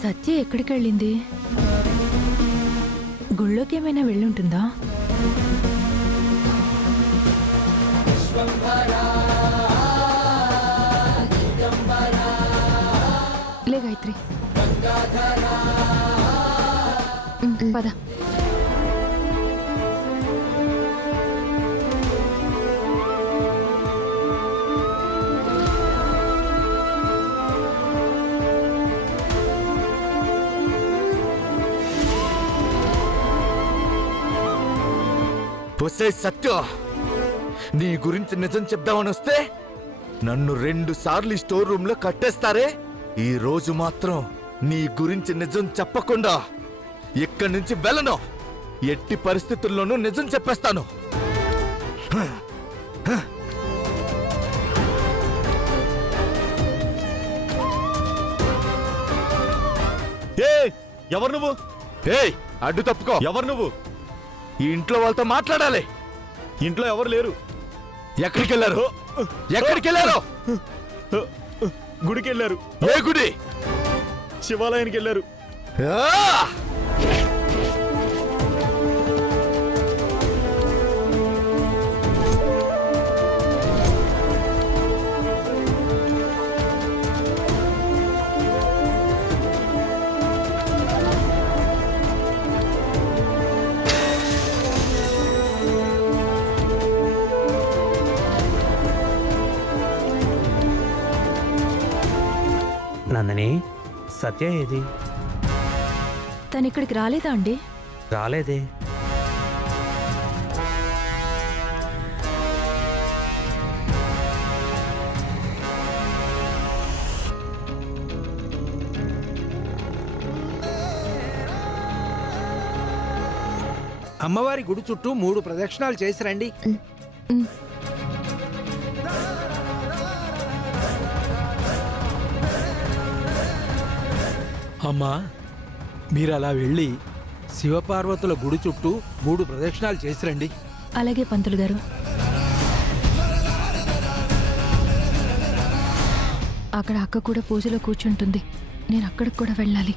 సత్య ఎక్కడికి వెళ్ళింది? గుళ్ళోకి ఏమైనా వెళ్ళుంటుందా? లే గాయత్రి, పద. సత్య, నీ గురించి నిజం చెప్దామని వస్తే నన్ను 2 సార్లు స్టోర్ రూమ్ లో కట్టేస్తారే. ఈ రోజు మాత్రం నీ గురించి నిజం చెప్పకుండా ఇక్కడి నుంచి వెళ్ళను. ఎట్టి పరిస్థితుల్లోనూ నిజం చెప్పేస్తాను. ఎవరు నువ్వు? అడ్డు తప్పుకో. ఎవరు నువ్వు? ఈ ఇంట్లో వాళ్ళతో మాట్లాడాలి. ఇంట్లో ఎవరు లేరు. ఎక్కడికి వెళ్ళారు? ఎక్కడికి వెళ్ళారు? గుడికి వెళ్ళారు. ఏ గుడి? శివాలయానికి వెళ్ళారు. నందిని, సత్య ఏది? తను ఇక్కడికి రాలేదా అండి? రాలేదే. అమ్మవారి గుడి చుట్టూ 3 ప్రదక్షిణాలు చేసి రండి. అమ్మా, మీరు అలా వెళ్ళి శివపార్వతుల గుడి చుట్టూ 3 ప్రదక్షిణాలు చేసి రండి. అలాగే పంతులు గారు. అక్కడ అక్క కూడా పూజలో కూర్చుంటుంది. నేను అక్కడికి కూడా వెళ్ళాలి.